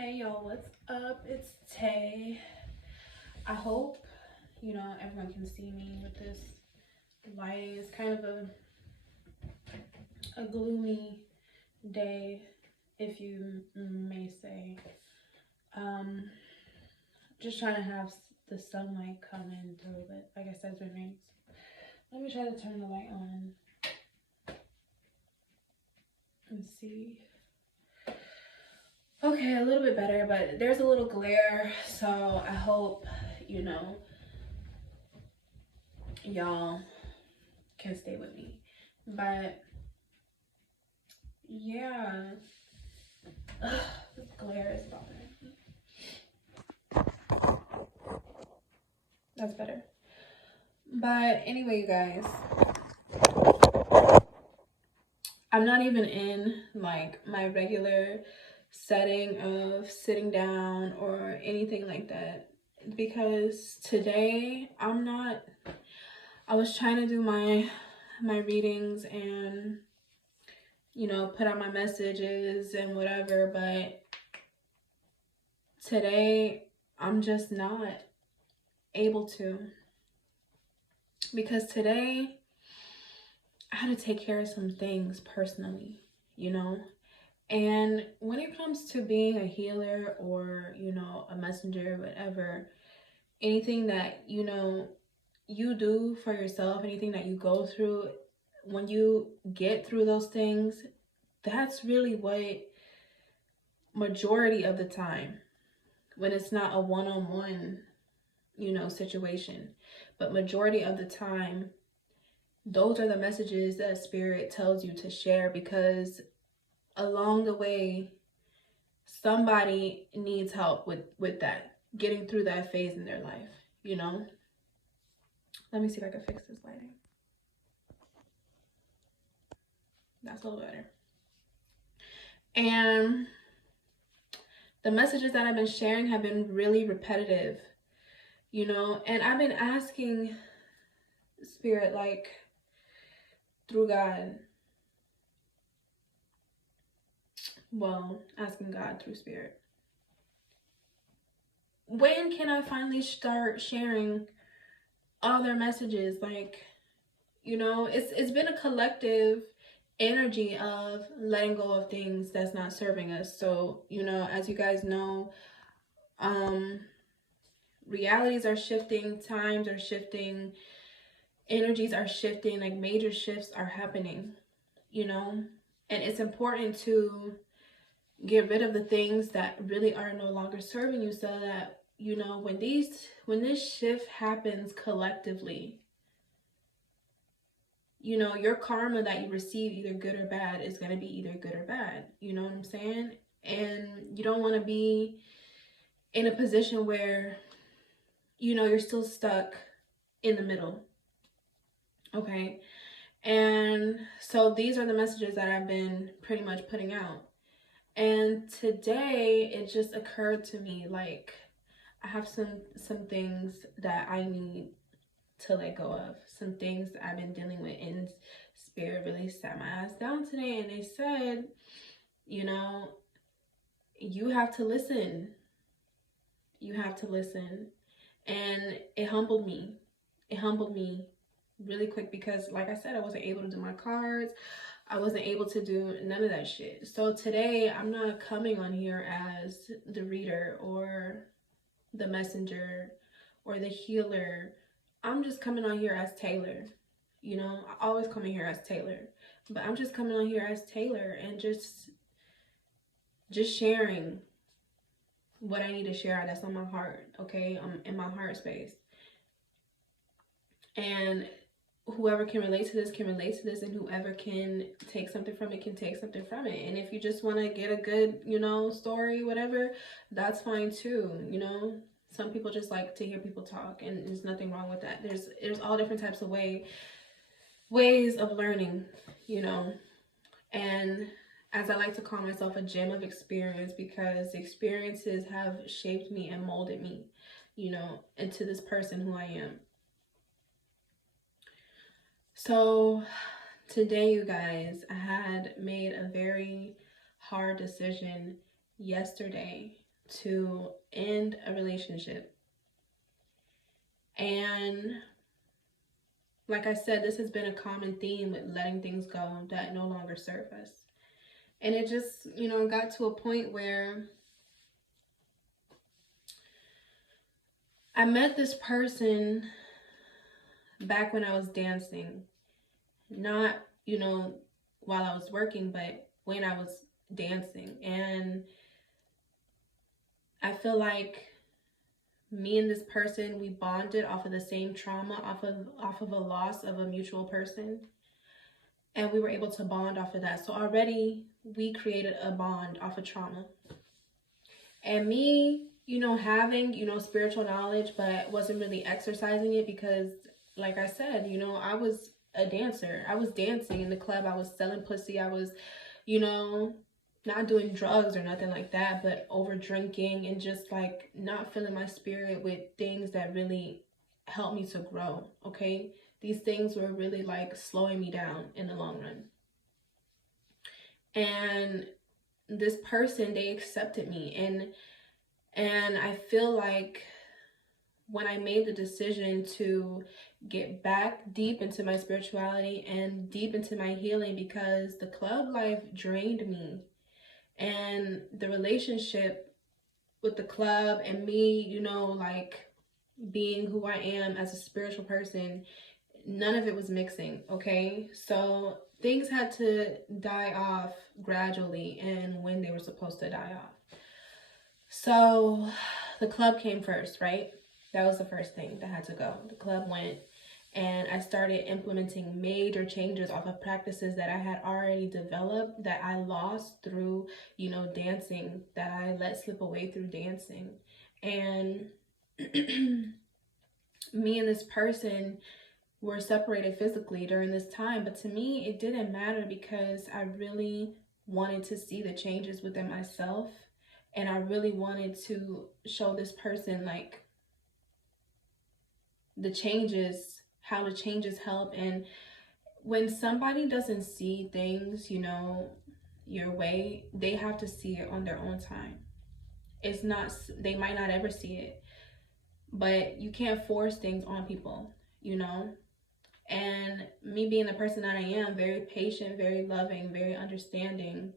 Hey y'all, what's up? It's Tay. I hope, everyone can see me with this lighting. It's kind of a gloomy day, if you may say. Um, just trying to have the sunlight come in through, but like I said, it's been raining. Let me try to turn the light on and see. Okay, a little bit better, but there's a little glare, so I hope, y'all can stay with me. But yeah, this glare is bothering me. That's better. But anyway, you guys, I'm not even in like my regular setting of sitting down or anything like that, because today I was trying to do my readings and put out my messages and whatever, but today I'm just not able to, because today I had to take care of some things personally, and when it comes to being a healer or a messenger, whatever, anything that you do for yourself, anything that you go through, when you get through those things, that's really what majority of the time, when it's not a one-on-one situation, but majority of the time, those are the messages that spirit tells you to share, because along the way somebody needs help with that, getting through that phase in their life. Let me see if I can fix this lighting. That's a little better. And the messages that I've been sharing have been really repetitive, and I've been asking spirit, like through God, asking God through spirit, when can I finally start sharing other messages? Like, it's been a collective energy of letting go of things that's not serving us. So, as you guys know, realities are shifting, times are shifting, energies are shifting, like major shifts are happening, and it's important to get rid of the things that really are no longer serving you, so that when this shift happens collectively, your karma that you receive, either good or bad, is going to be either good or bad. You know what I'm saying? And you don't want to be in a position where you're still stuck in the middle. Okay? And so these are the messages that I've been pretty much putting out. And today it just occurred to me, like, I have some things that I need to let go of, some things that I've been dealing with, and spirit really sat my ass down today and they said, you have to listen. You have to listen. And it humbled me. It humbled me really quick, because like I said, I wasn't able to do my cards. I wasn't able to do none of that shit. So today I'm not coming on here as the reader or the messenger or the healer. I'm just coming on here as Taylor. I always come in here as Taylor, but I'm just coming on here as Taylor and just sharing what I need to share that's on my heart. Okay, I'm in my heart space, and whoever can relate to this can relate to this, and whoever can take something from it can take something from it. And if you just want to get a good story, whatever, that's fine too. Some people just like to hear people talk, and there's nothing wrong with that. There's all different types of ways of learning, and as I like to call myself, a gem of experience, because experiences have shaped me and molded me, into this person who I am. So today, you guys, I had made a very hard decision yesterday. to end a relationship. And like I said, this has been a common theme with letting things go that no longer serve us. And it just, got to a point where I met this person back when I was dancing. Not, while I was working, but when I was dancing. And I feel like me and this person, we bonded off of the same trauma, off of a loss of a mutual person. And we were able to bond off of that. So already we created a bond off of trauma. And me, having, spiritual knowledge, but wasn't really exercising it because, like I said, I was a dancer. I was dancing in the club. I was selling pussy. I was, not doing drugs or nothing like that, but over drinking and just like not filling my spirit with things that really helped me to grow. Okay. These things were really like slowing me down in the long run. And this person, they accepted me. And I feel like when I made the decision to get back deep into my spirituality and deep into my healing, because the club life drained me, and the relationship with the club and me, like being who I am as a spiritual person, none of it was mixing, okay? So things had to die off gradually and when they were supposed to die off. So the club came first, right? That was the first thing that had to go. The club went, and I started implementing major changes off of practices that I had already developed that I lost through, dancing, that I let slip away through dancing. And me and this person were separated physically during this time, but to me, it didn't matter because I really wanted to see the changes within myself. And I really wanted to show this person like the changes, how the changes help. And when somebody doesn't see things, your way, they have to see it on their own time. It's not, they might not ever see it, but you can't force things on people, And me being the person that I am, very patient, very loving, very understanding,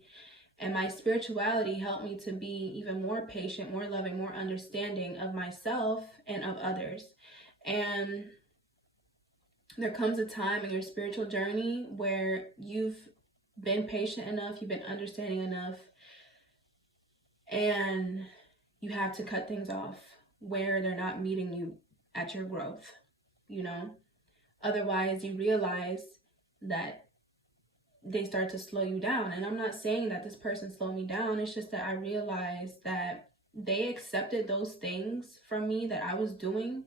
and my spirituality helped me to be even more patient, more loving, more understanding of myself and of others. And there comes a time in your spiritual journey where you've been patient enough, you've been understanding enough, and you have to cut things off where they're not meeting you at your growth, Otherwise, you realize that they start to slow you down. And I'm not saying that this person slowed me down. It's just that I realized that they accepted those things from me that I was doing,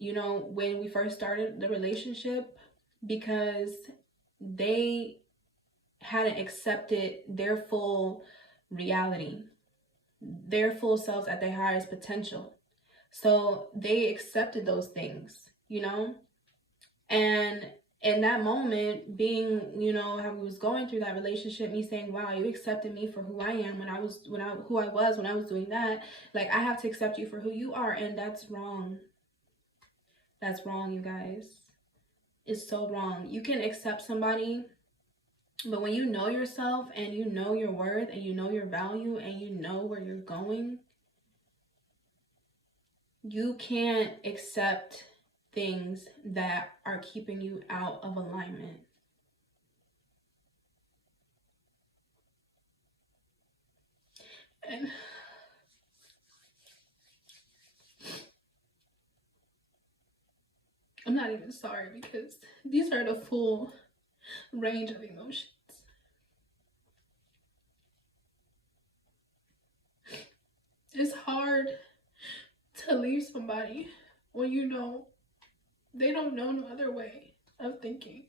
when we first started the relationship, because they hadn't accepted their full reality, their full selves at their highest potential. So they accepted those things, And in that moment, being, how we was going through that relationship, me saying, wow, you accepted me for who I am when I was doing that. Like, I have to accept you for who you are. And that's wrong. That's wrong, you guys. It's so wrong. You can accept somebody, but when you know yourself and you know your worth and you know your value and you know where you're going, you can't accept things that are keeping you out of alignment. And I'm not even sorry because these are the full range of emotions. It's hard to leave somebody when they don't know no other way of thinking.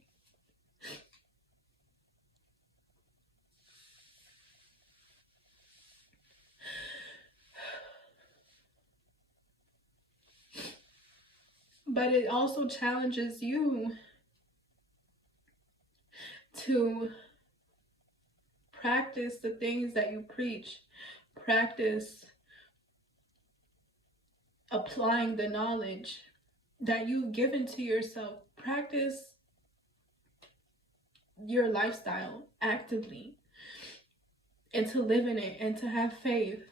But it also challenges you to practice the things that you preach, practice applying the knowledge that you've given to yourself. Practice your lifestyle actively, and to live in it, and to have faith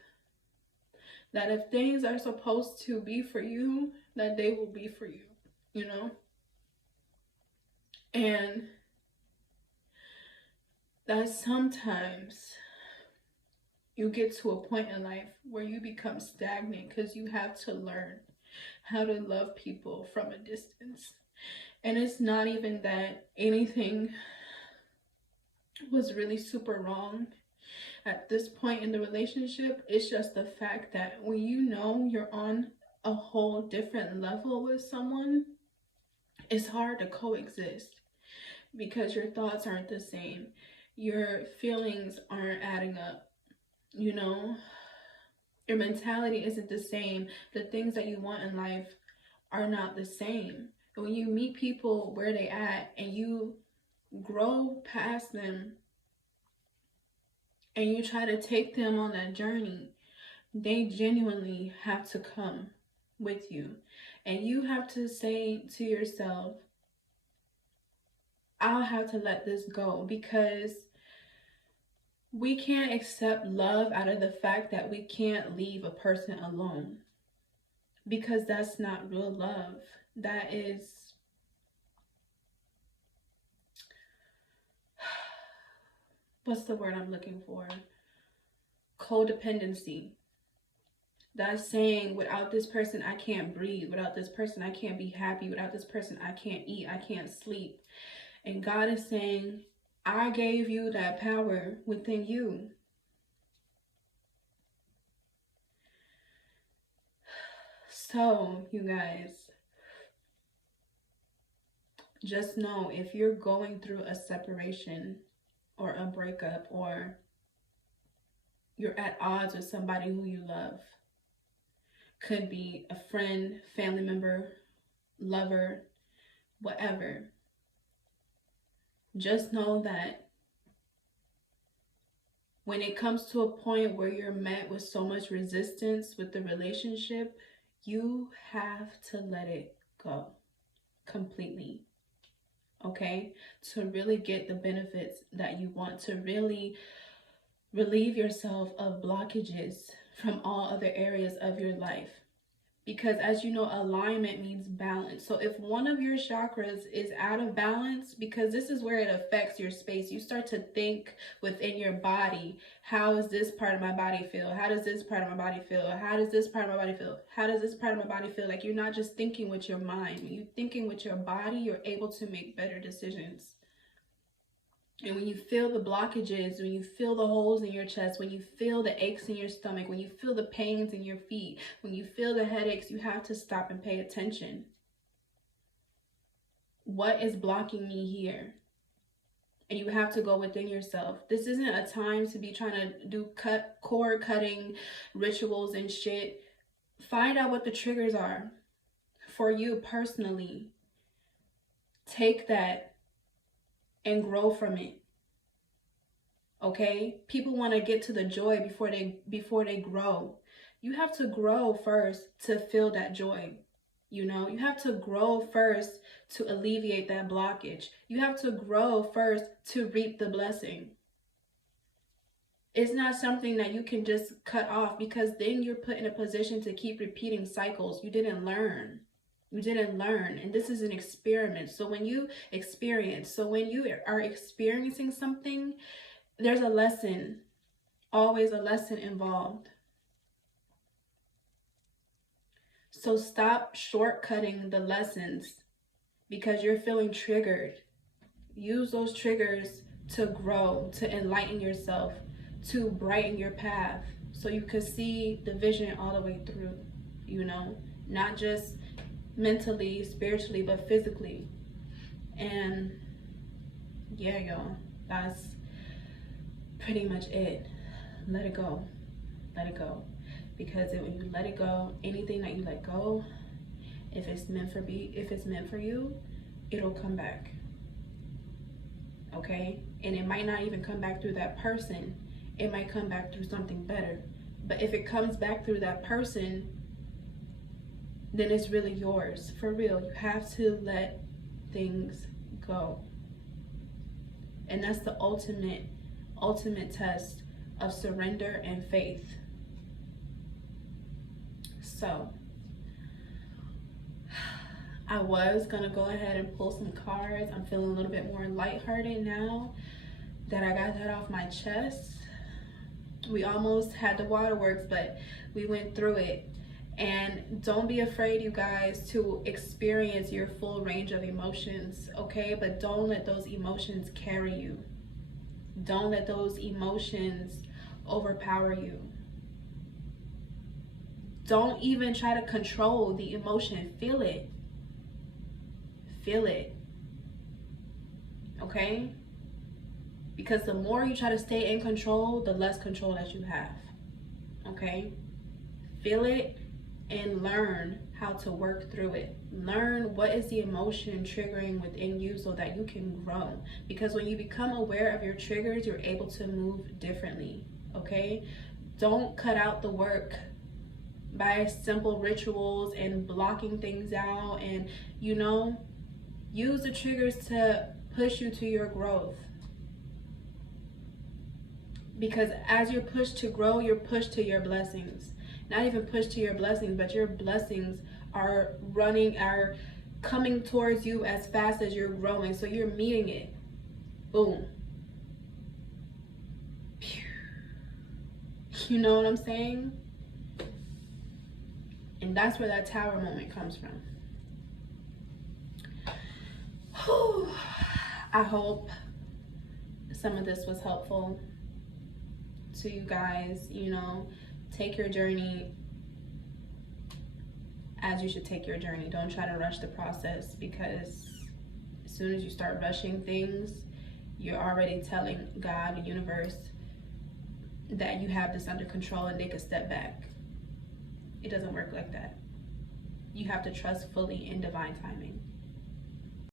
that if things are supposed to be for you, that they will be for you, you know? And that sometimes you get to a point in life where you become stagnant because you have to learn how to love people from a distance. And it's not even that anything was really super wrong at this point in the relationship. It's just the fact that when you know you're on a whole different level with someone, it's hard to coexist because your thoughts aren't the same, your feelings aren't adding up, you know, your mentality isn't the same, the things that you want in life are not the same. And when you meet people where they at and you grow past them and you try to take them on that journey, they genuinely have to come with you. And you have to say to yourself, I'll have to let this go, because we can't accept love out of the fact that we can't leave a person alone, because that's not real love. That is, what's the word I'm looking for? Codependency. That's saying, without this person, I can't breathe. Without this person, I can't be happy. Without this person, I can't eat. I can't sleep. And God is saying, I gave you that power within you. So, you guys, just know, if you're going through a separation or a breakup, or you're at odds with somebody who you love, could be a friend, family member, lover, whatever, just know that when it comes to a point where you're met with so much resistance with the relationship, you have to let it go completely, okay? To really get the benefits that you want, to really relieve yourself of blockages from all other areas of your life. Because as you know, alignment means balance. So if one of your chakras is out of balance, because this is where it affects your space, you start to think within your body, how does this part of my body feel? How does this part of my body feel? How does this part of my body feel? How does this part of my body feel? Like, you're not just thinking with your mind. When you're thinking with your body, you're able to make better decisions. And when you feel the blockages, when you feel the holes in your chest, when you feel the aches in your stomach, when you feel the pains in your feet, when you feel the headaches, you have to stop and pay attention. What is blocking me here? And you have to go within yourself. This isn't a time to be trying to do cord cutting rituals and shit. Find out what the triggers are for you personally. Take that and grow from it. Okay? People want to get to the joy before they grow. You have to grow first to feel that joy. You know, you have to grow first to alleviate that blockage. You have to grow first to reap the blessing. It's not something that you can just cut off, because then you're put in a position to keep repeating cycles. You didn't learn. You didn't learn. And this is an experiment. So when you are experiencing something, there's a lesson, always a lesson involved. So stop shortcutting the lessons because you're feeling triggered. Use those triggers to grow, to enlighten yourself, to brighten your path, so you could see the vision all the way through, you know, not just mentally, spiritually, but physically. And yeah, y'all, that's pretty much it. Let it go. Let it go. Because when you let it go, anything that you let go, if it's meant for you, it'll come back. Okay? And it might not even come back through that person. It might come back through something better. But if it comes back through that person, then it's really yours. For real, you have to let things go. And that's the ultimate test of surrender and faith. So I was gonna go ahead and pull some cards. I'm feeling a little bit more lighthearted now that I got that off my chest. We almost had the waterworks, but we went through it. And don't be afraid, you guys, to experience your full range of emotions, okay? But don't let those emotions carry you. Don't let those emotions overpower you. Don't even try to control the emotion. Feel it. Feel it. Okay? Because the more you try to stay in control, the less control that you have. Okay? Feel it and learn how to work through it. Learn what is the emotion triggering within you so that you can grow. Because when you become aware of your triggers, you're able to move differently. Okay? Don't cut out the work by simple rituals and blocking things out, and use the triggers to push you to your growth. Because as you're pushed to grow, you're pushed to your blessings. Not even pushed to your blessings, but your blessings are coming towards you as fast as you're growing. So you're meeting it. Boom. You know what I'm saying? And that's where that tower moment comes from. Whew. I hope some of this was helpful to you guys. Take your journey as you should take your journey. Don't try to rush the process, because as soon as you start rushing things, you're already telling God, the universe, that you have this under control and they could step back. It doesn't work like that. You have to trust fully in divine timing.